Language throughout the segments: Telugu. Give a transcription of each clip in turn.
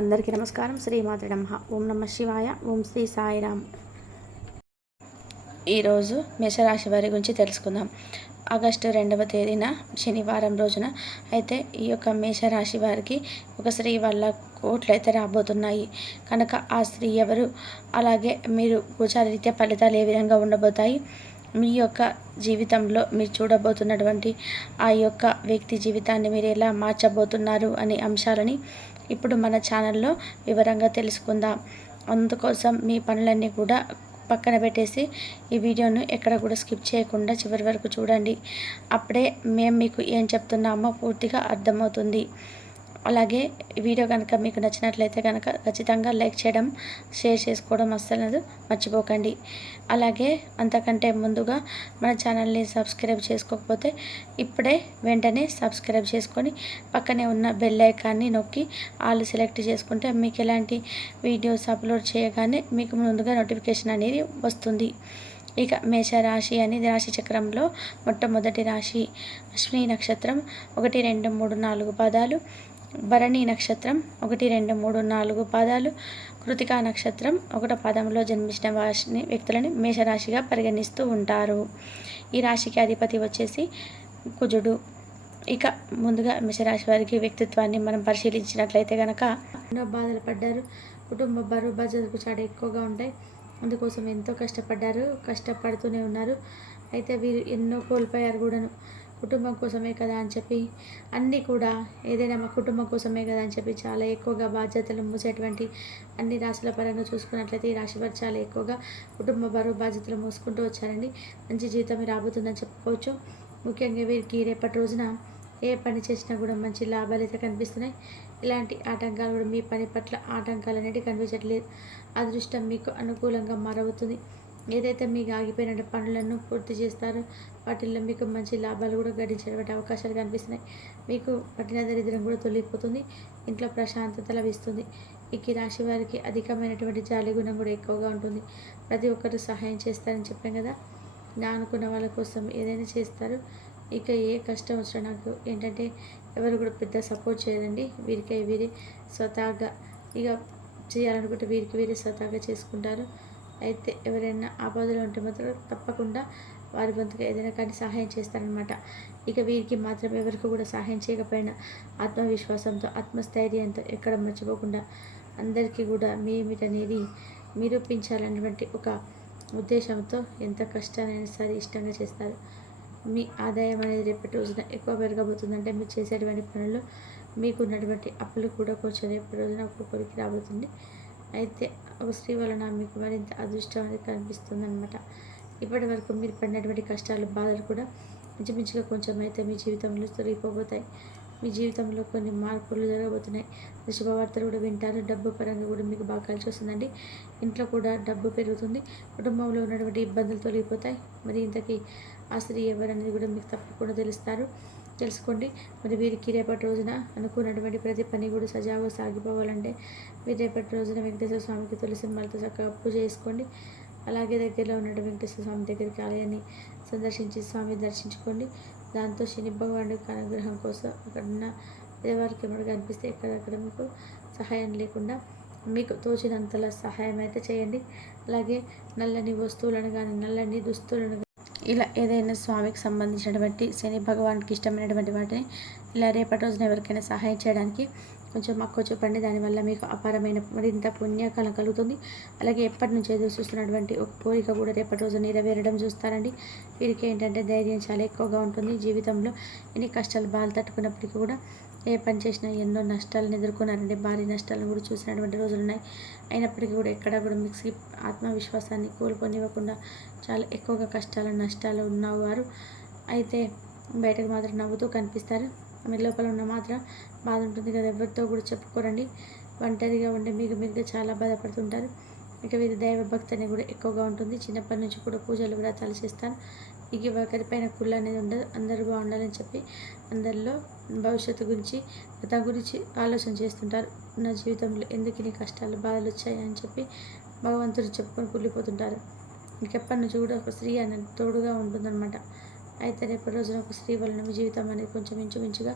అందరికీ నమస్కారం. శ్రీమాత నమ. ఓం నమ శివాయ. ఓం శ్రీ సాయిరామ్ ఈరోజు మేషరాశి వారి గురించి తెలుసుకుందాం. ఆగస్టు రెండవ తేదీన శనివారం రోజున అయితే ఈ యొక్క మేషరాశి వారికి ఒక స్త్రీ వల్ల కోట్లు అయితే రాబోతున్నాయి. కనుక ఆ స్త్రీ ఎవరు? అలాగే మీరు గోచారరీత్యా ఫలితాలు ఏ విధంగా ఉండబోతాయి? మీ యొక్క జీవితంలో మీరు చూడబోతున్నటువంటి ఆ యొక్క వ్యక్తి జీవితాన్ని మీరు ఎలా మార్చబోతున్నారు అనే అంశాలని ఇప్పుడు మన ఛానల్లో వివరంగా తెలుసుకుందాం. అందుకోసం మీ పనులన్నీ కూడా పక్కన పెట్టేసి ఈ వీడియోను ఎక్కడ కూడా స్కిప్ చేయకుండా చివరి వరకు చూడండి. అప్పుడే మేము మీకు ఏం చెప్తున్నామో పూర్తిగా అర్థమవుతుంది. అలాగే వీడియో కనుక మీకు నచ్చినట్లయితే కనుక ఖచ్చితంగా లైక్ చేయడం షేర్ చేసుకోవడం అస్సలు మర్చిపోకండి. అలాగే అంతకంటే ముందుగా మన ఛానల్ని సబ్స్క్రైబ్ చేసుకోకపోతే ఇప్పుడే వెంటనే సబ్స్క్రైబ్ చేసుకొని పక్కనే ఉన్న బెల్ ఐకాన్ని నొక్కి ఆల్ సెలెక్ట్ చేసుకుంటే మీకు ఎలాంటి వీడియోస్ అప్లోడ్ చేయగానే మీకు ముందుగా నోటిఫికేషన్ అనేది వస్తుంది. ఇక మేషరాశి అనేది రాశి చక్రంలో మొట్టమొదటి రాశి. అశ్విని నక్షత్రం ఒకటి రెండు మూడు నాలుగు పదాలు. భరణి నక్షత్రం ఒకటి రెండు మూడు నాలుగు పాదాలు. కృతికా నక్షత్రం ఒకట పదంలో జన్మించిన వాసిని వ్యక్తులని మేషరాశిగా పరిగణిస్తూ ఉంటారు. ఈ రాశికి అధిపతి వచ్చేసి కుజుడు. ఇక ముందుగా మేషరాశి వారికి వ్యక్తిత్వాన్ని మనం పరిశీలించినట్లయితే కనుక ఎన్నో బాధలు పడ్డారు. కుటుంబ బరువు బాధ్యతకు చాలా ఎక్కువగా ఉంటాయి అందుకోసం ఎంతో కష్టపడ్డారు కష్టపడుతూనే ఉన్నారు. అయితే వీరు ఎన్నో కోల్పోయారు కూడాను. కుటుంబం కోసమే కదా అని చెప్పి అన్నీ కూడా ఏదైనా మా కుటుంబం కోసమే కదా అని చెప్పి చాలా ఎక్కువగా బాధ్యతలు మూసేటువంటి అన్ని రాశుల పరంగా చూసుకున్నట్లయితే ఈ రాశి వారు చాలా ఎక్కువగా కుటుంబ బరువు బాధ్యతలు మోసుకుంటూ వచ్చారండి. మంచి జీవితం రాబోతుందని చెప్పుకోవచ్చు. ముఖ్యంగా వీరికి రేపటి రోజున ఏ పని చేసినా కూడా మంచి లాభాలు అయితే కనిపిస్తున్నాయి. ఇలాంటి ఆటంకాలు కూడా మీ పని పట్ల ఆటంకాలు అనేవి కనిపించట్లేదు. అదృష్టం మీకు అనుకూలంగా మారవుతుంది ఏదైతే మీకు ఆగిపోయిన పనులను పూర్తి చేస్తారో వాటిల్లో మీకు మంచి లాభాలు కూడా గడించేటువంటి అవకాశాలు కనిపిస్తున్నాయి. మీకు పట్టిన దరిద్రం కూడా తొలగిపోతుంది. ఇంట్లో ప్రశాంతత లభిస్తుంది. ఇక రాశి వారికి అధికమైనటువంటి జాలి గుణం కూడా ఎక్కువగా ఉంటుంది. ప్రతి ఒక్కరు సహాయం చేస్తారని చెప్పాం కదా. నా అనుకున్న వాళ్ళ కోసం ఏదైనా చేస్తారు. ఇక ఏ కష్టం వచ్చినా నాకు ఏంటంటే ఎవరు కూడా పెద్ద సపోర్ట్ చేయరండి. వీరికై వీరి స్వతహాగా ఇక చేయాలనుకుంటే వీరికి వీరి స్వతహాగా చేసుకుంటారు. అయితే ఎవరైనా ఆపదలో ఉంటే మాత్రం తప్పకుండా వారి వంతుగా ఏదైనా కానీ సహాయం చేస్తారనమాట ఇక వీరికి మాత్రం ఎవరికి కూడా సహాయం చేయకపోయినా ఆత్మవిశ్వాసంతో ఆత్మస్థైర్యంతో ఎక్కడ మర్చిపోకుండా అందరికీ కూడా మీ అనేది నిరూపించాలన్నటువంటి ఒక ఉద్దేశంతో ఎంత కష్టానైనా సరే ఇష్టంగా చేస్తారు. మీ ఆదాయం అనేది రేపటి రోజున ఎక్కువ పెరగబోతుందంటే మీరు చేసేటువంటి పనులు మీకు ఉన్నటువంటి అప్పులు కూడా కొంచెం రేపటి రోజున ఒక్కొక్కరికి రాబోతుంది. అయితే శ్రీ స్త్రీ వలన మీకు మరింత అదృష్టం అనేది కనిపిస్తుంది అనమాట ఇప్పటి వరకు మీరు పడినటువంటి కష్టాలు బాధలు కూడా మించుమించుగా కొంచెం అయితే మీ జీవితంలో తొలగిపోబోతాయి. మీ జీవితంలో కొన్ని మార్పులు జరగబోతున్నాయి. శుభవార్తలు కూడా వింటారు డబ్బు పరంగా కూడా మీకు బాగా కలిసి వస్తుందండి. ఇంట్లో కూడా డబ్బు పెరుగుతుంది. కుటుంబంలో ఉన్నటువంటి ఇబ్బందులు తొలగిపోతాయి. మరి ఇంతకీ ఆ స్త్రీ ఎవరనేది కూడా మీకు తప్పకుండా తెలుస్తారు. తెలుసుకోండి. మరి వీరికి రేపటి రోజున అనుకున్నటువంటి ప్రతి పని కూడా సజావుగా సాగిపోవాలంటే మీరు రేపటి రోజున వెంకటేశ్వర స్వామికి తులసి మలతో చక్కగా పూజ చేసుకోండి. అలాగే దగ్గరలో ఉన్నటువంటి వెంకటేశ్వర స్వామి దగ్గరికి ఆలయాన్ని సందర్శించి స్వామి దర్శించుకోండి. దాంతో శని భగవానుడికి అనుగ్రహం కోసం అక్కడ ఉన్న పేదవారికి ఏమైనా కనిపిస్తే ఎక్కడక్కడ మీకు సహాయం లేకుండా మీకు తోచినంతలా సహాయం అయితే చేయండి. అలాగే నల్లని వస్తువులను కానీ నల్లని దుస్తులను ఇలా ఏదైనా స్వామికి సంబంధించినటువంటి శని భగవానికి ఇష్టమైనటువంటి వాటిని ఇలా రేపటి రోజున ఎవరికైనా సహాయం చేయడానికి కొంచెం మక్కువ చూపండి దానివల్ల మీకు అపారమైన మరింత పుణ్యకాలం కలుగుతుంది. అలాగే ఎప్పటి నుంచి ఎదురు చూస్తున్నటువంటి ఒక కోరిక కూడా రేపటి రోజు నెరవేరడం చూస్తారండి. వీరికి ఏంటంటే ధైర్యం చాలా ఎక్కువగా ఉంటుంది. జీవితంలో ఎన్ని కష్టాలు బాధ తట్టుకున్నప్పటికీ కూడా ఏ పని చేసినా ఎన్నో నష్టాలను ఎదుర్కొన్నారండి భారీ నష్టాలను కూడా చూసినటువంటి రోజులు ఉన్నాయి. అయినప్పటికీ కూడా ఎక్కడ కూడా మిక్సీ ఆత్మవిశ్వాసాన్ని కోల్పోనివ్వకుండా చాలా ఎక్కువగా కష్టాలు నష్టాలు ఉన్నవారు అయితే బయటకు మాత్రం నవ్వుతూ కనిపిస్తారు. మీరు లోపల ఉన్న మాత్రం బాధ ఉంటుంది కదా ఎవరితో కూడా చెప్పుకోరండి. ఒంటరిగా ఉండే మీకు మీరుగా చాలా బాధపడుతుంటారు. ఇక వీరి దైవభక్తి అనేది కూడా ఎక్కువగా ఉంటుంది. చిన్నప్పటి నుంచి కూడా పూజలు వ్రతాలు చేస్తాను ఇక ఒకరిపైన కుళ్ళు అనేది ఉండదు అందరూ బాగుండాలని చెప్పి అందరిలో భవిష్యత్తు గురించి గత గురించి ఆలోచన చేస్తుంటారు. నా జీవితంలో ఎందుకు ఇన్ని కష్టాలు బాధలు వచ్చాయని చెప్పి భగవంతుడు చెప్పుకొని కుళ్ళిపోతుంటారు. ఇంకెప్పటి నుంచి కూడా ఒక స్త్రీ అనేది తోడుగా ఉంటుందన్నమాట. అయితే రేపు రోజున ఒక స్త్రీ వలన మీ జీవితం అనేది కొంచెం ఇంచుమించుగా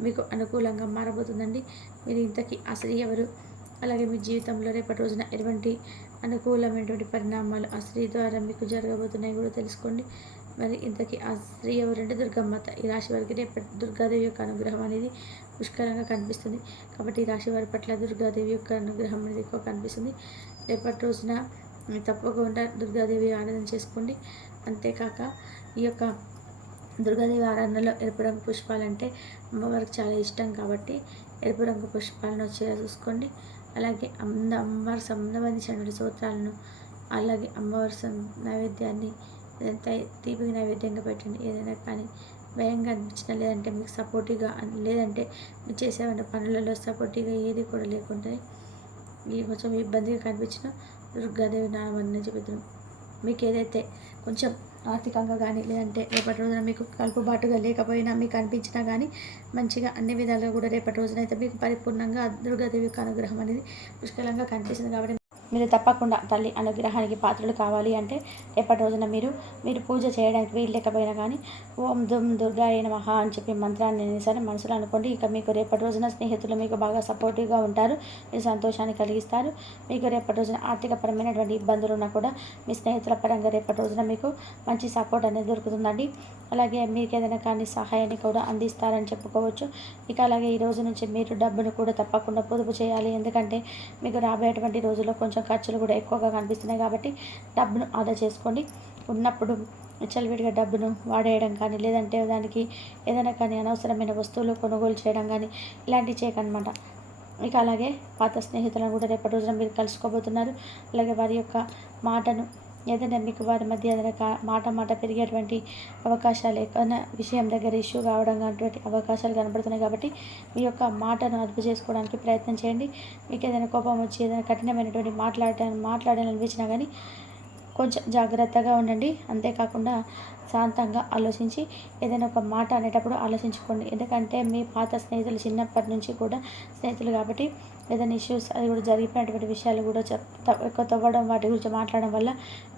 మీకు అనుకూలంగా మారబోతుందండి. మీరు ఇంతకీ ఆ స్త్రీ ఎవరు? అలాగే మీ జీవితంలో రేపటి రోజున ఎటువంటి అనుకూలమైనటువంటి పరిణామాలు ఆ స్త్రీ ద్వారా మీకు జరగబోతున్నాయి కూడా తెలుసుకోండి. మరి ఇంతకీ ఆ స్త్రీ ఎవరంటే దుర్గమ్మత. ఈ రాశి వారికి రేపటి దుర్గాదేవి యొక్క అనుగ్రహం అనేది పుష్కలంగా కనిపిస్తుంది. కాబట్టి ఈ రాశి వారి పట్ల దుర్గాదేవి యొక్క అనుగ్రహం అనేది ఎక్కువ కనిపిస్తుంది. రేపటి రోజున తప్పకుండా దుర్గాదేవి ఆరాధన చేసుకోండి. అంతేకాక ఈ యొక్క దుర్గాదేవి ఆరాధనలో ఎరుపు రంగు పుష్పాలంటే అమ్మవారికి చాలా ఇష్టం కాబట్టి ఎరుపు రంగు పుష్పాలను వచ్చేలా చూసుకోండి. అలాగే అంద అమ్మవారి సంబంధించిన సూత్రాలను అలాగే అమ్మవారి నైవేద్యాన్ని తీపిగా నైవేద్యంగా పెట్టండి. ఏదైనా పని భయంగా అనిపించినా లేదంటే మీకు సపోర్టివ్గా లేదంటే మీరు చేసేవంటి పనులలో సపోర్టివ్గా ఏది కూడా లేకుంటే ఈ కొంచెం ఇబ్బందిగా కనిపించిన దుర్గాదేవి నామని చెబుతున్నాం. మీకు ఏదైతే కొంచెం ఆర్థికంగా కానీ లేదంటే రేపటి రోజున మీకు కలుపుబాటుగా లేకపోయినా మీకు అనిపించినా కానీ మంచిగా అన్ని విధాలుగా కూడా రేపటి రోజున అయితే మీకు పరిపూర్ణంగా దుర్గాదేవి యొక్క అనుగ్రహం అనేది పుష్కలంగా కనిపిస్తుంది. కాబట్టి మీరు తప్పకుండా తల్లి అనుగ్రహానికి పాత్రలు కావాలి అంటే రేపటి రోజున మీరు మీరు పూజ చేయడానికి వీలు లేకపోయినా కానీ ఓం దుమ్ దుర్గాయ మహా అని చెప్పి మంత్రాన్ని సరే మనసులో అనుకోండి ఇక మీకు రేపటి రోజున స్నేహితులు మీకు బాగా సపోర్టివ్గా ఉంటారు. మీరు సంతోషాన్ని కలిగిస్తారు. మీకు రేపటి రోజున ఆర్థికపరమైనటువంటి ఇబ్బందులు ఉన్నా కూడా మీ స్నేహితుల పరంగా రేపటి రోజున మీకు మంచి సపోర్ట్ అనేది దొరుకుతుందండి. అలాగే మీకు ఏదైనా కానీ సహాయాన్ని కూడా అందిస్తారని చెప్పుకోవచ్చు. ఇక అలాగే ఈ రోజు నుంచి మీరు డబ్బును కూడా తప్పకుండా పొదుపు చేయాలి. ఎందుకంటే మీకు రాబోయేటువంటి రోజుల్లో కొంచెం ఖర్చులు కూడా ఎక్కువగా కనిపిస్తున్నాయి కాబట్టి డబ్బును ఆదా చేసుకోండి. ఉన్నప్పుడు చలివిడిగా డబ్బును వాడేయడం కానీ లేదంటే దానికి ఏదైనా కానీ అనవసరమైన వస్తువులు కొనుగోలు చేయడం కానీ ఇలాంటివి చేయకనమాట. ఇక అలాగే పాత స్నేహితులను కూడా రేపటి రోజున మీరు కలుసుకోబోతున్నారు. అలాగే వారి యొక్క మాటను ఏదైనా మీకు వారి మధ్య ఏదైనా మాట మాట పెరిగేటువంటి అవకాశాలు ఏదైనా విషయం దగ్గర ఇష్యూ కావడం అటువంటి అవకాశాలు కనబడుతున్నాయి కాబట్టి మీ యొక్క మాటను అదుపు చేసుకోవడానికి ప్రయత్నం చేయండి. మీకు ఏదైనా కోపం వచ్చి ఏదైనా కఠినమైనటువంటి మాట్లాడ మాట్లాడాలనిపించినా కానీ కొంచెం జాగ్రత్తగా ఉండండి. అంతేకాకుండా శాంతంగా ఆలోచించి ఏదైనా ఒక మాట అనేటప్పుడు ఆలోచించుకోండి. ఎందుకంటే మీ పాత స్నేహితులు చిన్నప్పటి నుంచి కూడా స్నేహితులు కాబట్టి ఏదైనా ఇష్యూస్ అది కూడా జరిగిపోయినటువంటి విషయాలు కూడా ఎక్కువ తవ్వడం వాటి గురించి మాట్లాడడం వల్ల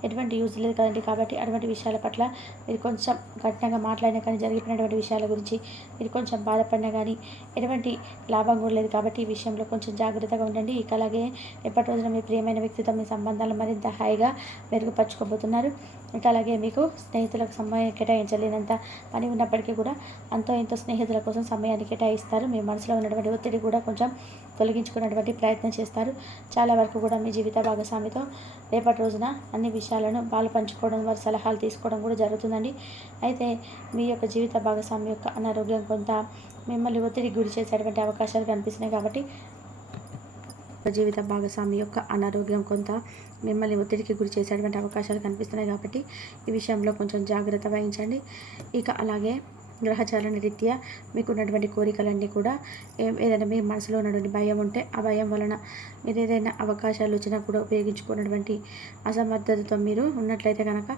ఎటువంటి యూజ్ లేదు కదండి. కాబట్టి అటువంటి విషయాల పట్ల మీరు కొంచెం కఠినంగా మాట్లాడినా కానీ జరిగిపోయినటువంటి విషయాల గురించి మీరు కొంచెం బాధపడినా కానీ ఎటువంటి లాభం కూడా లేదు. కాబట్టి ఈ విషయంలో కొంచెం జాగ్రత్తగా ఉండండి. ఇక అలాగే ఎప్పటి రోజున మీ ప్రియమైన వ్యక్తితో మీ సంబంధాలు మరింత హాయిగా మెరుగుపరుచుకోబోతున్నారు. ఇంకా అలాగే మీకు స్నేహితులకు సమయం కేటాయించలేనంత పని ఉన్నప్పటికీ కూడా అంతో ఎంతో స్నేహితుల కోసం సమయాన్ని కేటాయిస్తారు. మీ మనసులో ఉన్నటువంటి ఒత్తిడి కూడా కొంచెం తొలగించుకున్నటువంటి ప్రయత్నం చేస్తారు. చాలా వరకు కూడా మీ జీవిత భాగస్వామితో రేపటి రోజున అన్ని విషయాలను పాలు పంచుకోవడం వారి సలహాలు తీసుకోవడం కూడా జరుగుతుందండి. అయితే మీ యొక్క జీవిత భాగస్వామి యొక్క అనారోగ్యం కొంత మిమ్మల్ని ఒత్తిడి గురి చేసేటువంటి అవకాశాలు కనిపిస్తున్నాయి కాబట్టి జీవిత భాగస్వామి యొక్క అనారోగ్యం కొంత మిమ్మల్ని ఒత్తిడికి గురి చేసేటువంటి అవకాశాలు కనిపిస్తున్నాయి కాబట్టి ఈ విషయంలో కొంచెం జాగ్రత్త వహించండి. ఇక అలాగే గ్రహచారణ రీత్యా మీకున్నటువంటి కోరికలన్నీ కూడా ఏదైనా మీ మనసులో ఉన్నటువంటి భయం ఉంటే ఆ భయం వలన మీరు ఏదైనా అవకాశాలు వచ్చినా కూడా ఉపయోగించుకున్నటువంటి అసమర్థతతో మీరు ఉన్నట్లయితే కనుక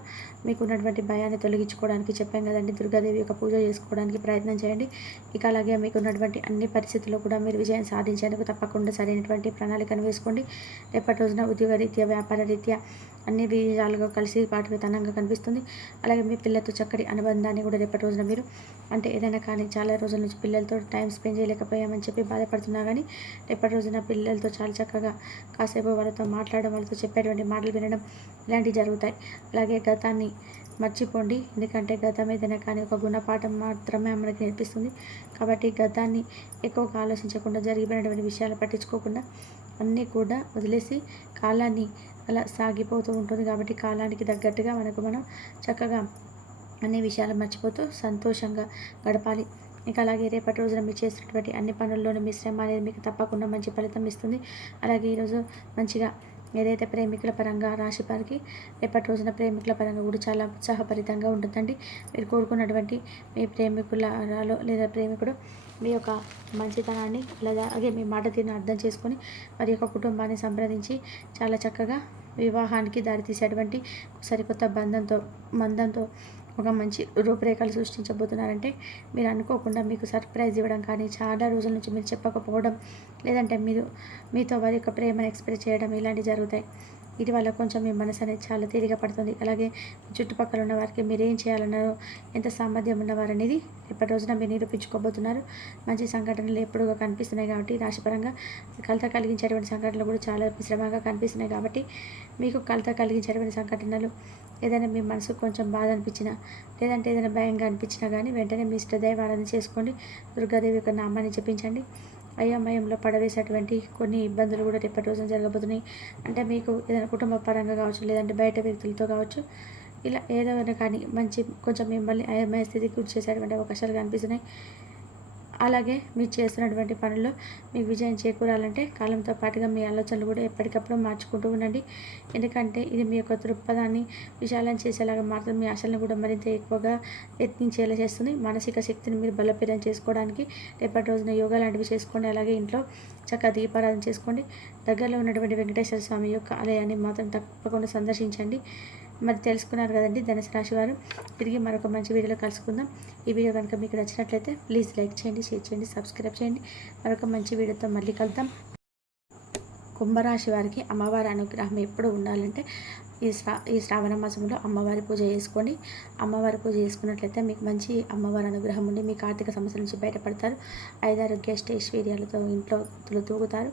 మీకున్నటువంటి భయాన్ని తొలగించుకోవడానికి చెప్పాం కదండి. దుర్గాదేవి యొక్క పూజ చేసుకోవడానికి ప్రయత్నం చేయండి. ఇక అలాగే మీకున్నటువంటి అన్ని పరిస్థితుల్లో కూడా మీరు విజయం సాధించేందుకు తప్పకుండా సరైనటువంటి ప్రణాళికను వేసుకోండి. రేపటి రోజున ఉద్యోగ రీత్యా వ్యాపార రీత్యా అన్ని విజయాలుగా కలిసి పాటు తనంగా కనిపిస్తుంది. అలాగే మీ పిల్లలతో చక్కటి అనుబంధాన్ని కూడా రేపటి రోజున మీరు అంటే ఏదైనా కానీ చాలా రోజుల నుంచి పిల్లలతో టైం స్పెండ్ చేయలేకపోయామని చెప్పి బాధపడుతున్నా కానీ రేపటి రోజున పిల్లలతో చాలా చక్కగా కాసేపు వాళ్ళతో మాట్లాడడం వాళ్ళతో చెప్పేటువంటి మాటలు వినడం ఇలాంటివి జరుగుతాయి. అలాగే గతాన్ని మర్చిపోండి. ఎందుకంటే గతం ఏదైనా కానీ ఒక గుణపాఠం మాత్రమే మనకి నేర్పిస్తుంది. కాబట్టి గతాన్ని ఎక్కువగా ఆలోచించకుండా జరిగిపోయినటువంటి విషయాలు పట్టించుకోకుండా అన్నీ కూడా వదిలేసి కాలాన్ని అలా సాగిపోతూ ఉంటుంది. కాబట్టి కాలానికి తగ్గట్టుగా మనకు మనం చక్కగా అన్ని విషయాలు మర్చిపోతూ సంతోషంగా గడపాలి. ఇంకా అలాగే రేపటి రోజున మీరు చేసినటువంటి అన్ని పనుల్లోనూ మీ శ్రమ అనేది మీకు తప్పకుండా మంచి ఫలితం ఇస్తుంది. అలాగే ఈరోజు మంచిగా ఏదైతే ప్రేమికుల పరంగా రాశి వారికి రేపటి రోజున ప్రేమికుల పరంగా కూడా చాలా ఉత్సాహభరితంగా ఉంటుందండి. మీరు కోరుకున్నటువంటి మీ ప్రేమికులలో లేదా ప్రేమికుడు మీ యొక్క మంచితనాన్ని లేదా అలాగే మీ మాట తీరుని అర్థం చేసుకొని మరి యొక్క కుటుంబాన్ని సంప్రదించి చాలా చక్కగా వివాహానికి దారితీసేటువంటి సరికొత్త బంధంతో బంధంతో ఒక మంచి రూపురేఖలు సృష్టించబోతున్నారంటే మీరు అనుకోకుండా మీకు సర్ప్రైజ్ ఇవ్వడం కానీ చాలా రోజుల నుంచి మీరు చెప్పకపోవడం లేదంటే మీరు మీతో వారి యొక్క ప్రేమను ఎక్స్ప్రెస్ చేయడం ఇలాంటివి జరుగుతాయి. ఇది వల్ల కొంచెం మీ మనసు అనేది చాలా తేలిక పడుతుంది. అలాగే చుట్టుపక్కల ఉన్న వారికి మీరు ఏం చేయాలన్నారో ఎంత సామర్థ్యం ఉన్నవారు అనేది ఇప్పటి రోజున మీరు నిరూపించుకోబోతున్నారు. మంచి సంఘటనలు ఎప్పుడుగా కనిపిస్తున్నాయి కాబట్టి రాశిపరంగా కలత కలిగించేటువంటి సంఘటనలు కూడా చాలా మిశ్రమంగా కనిపిస్తున్నాయి కాబట్టి మీకు కలత కలిగించేటువంటి సంఘటనలు ఏదైనా మీ మనసుకు కొంచెం బాధ అనిపించినా లేదంటే ఏదైనా భయంగా అనిపించినా కానీ వెంటనే మీ ఇష్టదైవారాధన చేసుకోండి. దుర్గాదేవి యొక్క నామాన్ని జపించండి. అయోమయంలో పడవేసేటువంటి కొన్ని ఇబ్బందులు కూడా రేపటి రోజున జరగబోతున్నాయి. అంటే మీకు ఏదైనా కుటుంబ పరంగా కావచ్చు లేదంటే బయట వ్యక్తులతో కావచ్చు ఇలా ఏదైనా కానీ మంచి కొంచెం మిమ్మల్ని అయోమయ స్థితికి గురి చేసేటువంటి అవకాశాలు కనిపిస్తున్నాయి. అలాగే మీరు చేస్తున్నటువంటి పనుల్లో మీకు విజయం చేకూరాలంటే కాలంతో పాటుగా మీ ఆలోచనలు కూడా ఎప్పటికప్పుడు మార్చుకుంటూ ఉండండి. ఎందుకంటే ఇది మీ యొక్క దృక్పథాన్ని విశాలం చేసేలాగా మాత్రం మీ ఆశలను కూడా మరింత ఎక్కువగా యత్నించేలా చేస్తుంది. మానసిక శక్తిని మీరు బలోపేతం చేసుకోవడానికి రేపటి రోజున యోగా లాంటివి చేసుకోండి. అలాగే ఇంట్లో చక్కగా దీపారాధన చేసుకోండి. దగ్గరలో ఉన్నటువంటి వెంకటేశ్వర స్వామి యొక్క ఆలయాన్ని మాత్రం తప్పకుండా సందర్శించండి. మరి తెలుసుకున్నారు కదండి ధనుసు రాశి వారు. తిరిగి మరొక మంచి వీడియోలో కలుసుకుందాం. ఈ వీడియో కనుక మీకు నచ్చినట్లయితే ప్లీజ్ లైక్ చేయండి షేర్ చేయండి సబ్స్క్రైబ్ చేయండి. మరొక మంచి వీడియోతో మళ్ళీ కలుద్దాం. కుంభరాశి వారికి అమ్మవారి అనుగ్రహం ఎప్పుడు ఉండాలంటే ఈ శ్రా ఈ శ్రావణ మాసంలో అమ్మవారి పూజ చేసుకోండి. అమ్మవారి పూజ చేసుకున్నట్లయితే మీకు మంచి అమ్మవారి అనుగ్రహం ఉండి మీకు ఆర్థిక సమస్యల నుంచి బయటపడతారు. ఐదారోగ్య ఐశ్వర్యాలతో ఇంట్లో తూగుతారు.